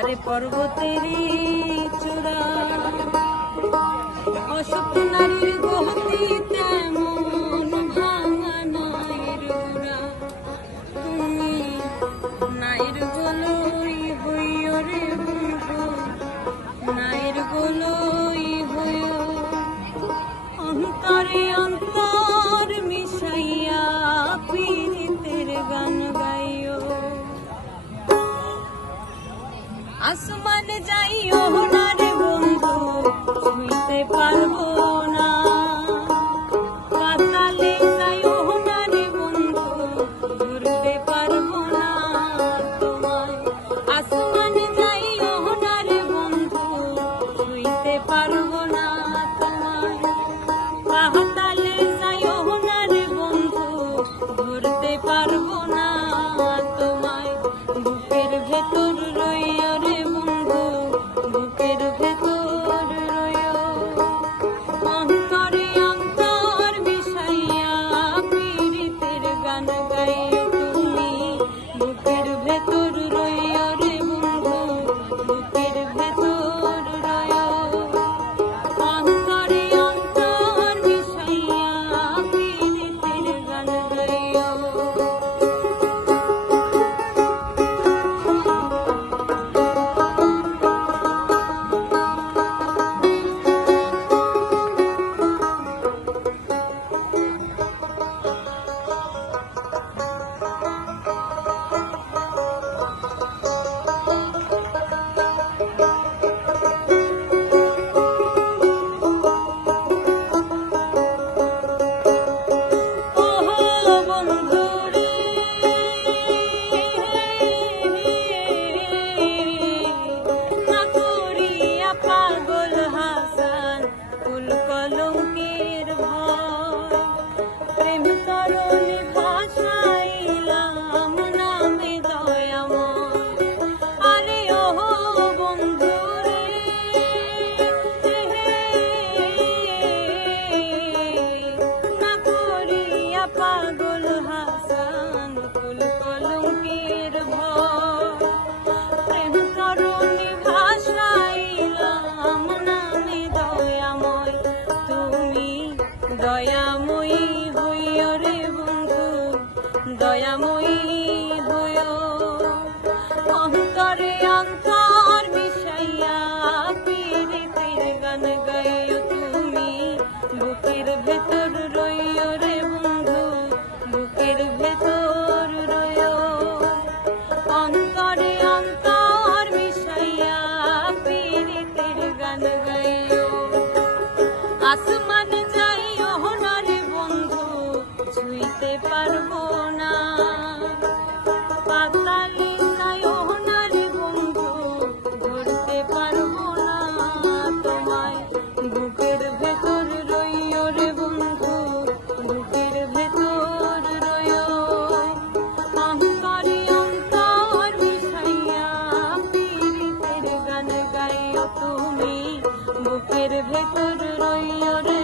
আরে পর্বতেরই চূড়া অসুখ নারীর গতি তেমন ভাঙা নাইর গোড়া তুমি নাইর গোলই হইও রে বন্ধু নাইর গোলই হইও অন্তরে অন্তর মিশাইয়া পীড়িতের গান গাইও আসমানে যাইও না রে বন্ধু ছুঁইতে পারবো না পাতালে যাইও না রে বন্ধু ধরতে পারবো না তোমায় আসমানে যাইও না রে বন্ধু ছুঁইতে পারবো না তোমায় পাতালে যাইও না রে বন্ধু ধরতে পারবো না তোমায় বুকের ভেতর রইও রে বন্ধু বুকের ভেতর রইও অন্তরে অন্তর মিশাইয়া পীড়িতের গান গাইও তুমি বুকের ভেতর রইও রে বন্ধু বুকের ভেতর রইও অন্তরে অন্তর মিশাইয়া পীড়িতের গান গাইও পাগল হাসান কুল কলঙ্কের ভয় প্রেম তরণী ভাষাইলাম নামে দয়াময় আরে ওহো বন্ধু রে না করিয়া পাগল হাসান কুল কলঙ্কের ভয় প্রেম তরণী ভাষাইলাম নামে দয়াময় তুমি দয়াময়ী হইও রে বন্ধু দয়াময়ী হইও অন্তরে অন্তর মিশাইয়া পীড়িতের গান গাইও তুমি বুকের ভেতর রইও রে বন্ধু বুকের ভেতর রইও অন্তরে অন্তর মিশাইয়া পীড়িতের গান গাইও আসমান যাইও না রে বন্ধু ছুঁইতে পারবো না পাতালে যাইও না রে বন্ধু ধরতে পারবো না তোমায় বুকের ভেতর রইও রে বন্ধু বুকের ভেতর রইও অন্তরে অন্তর মিশাইয়া পীড়িতের গান গাইও তুমি বুকের ভেতর রইও রে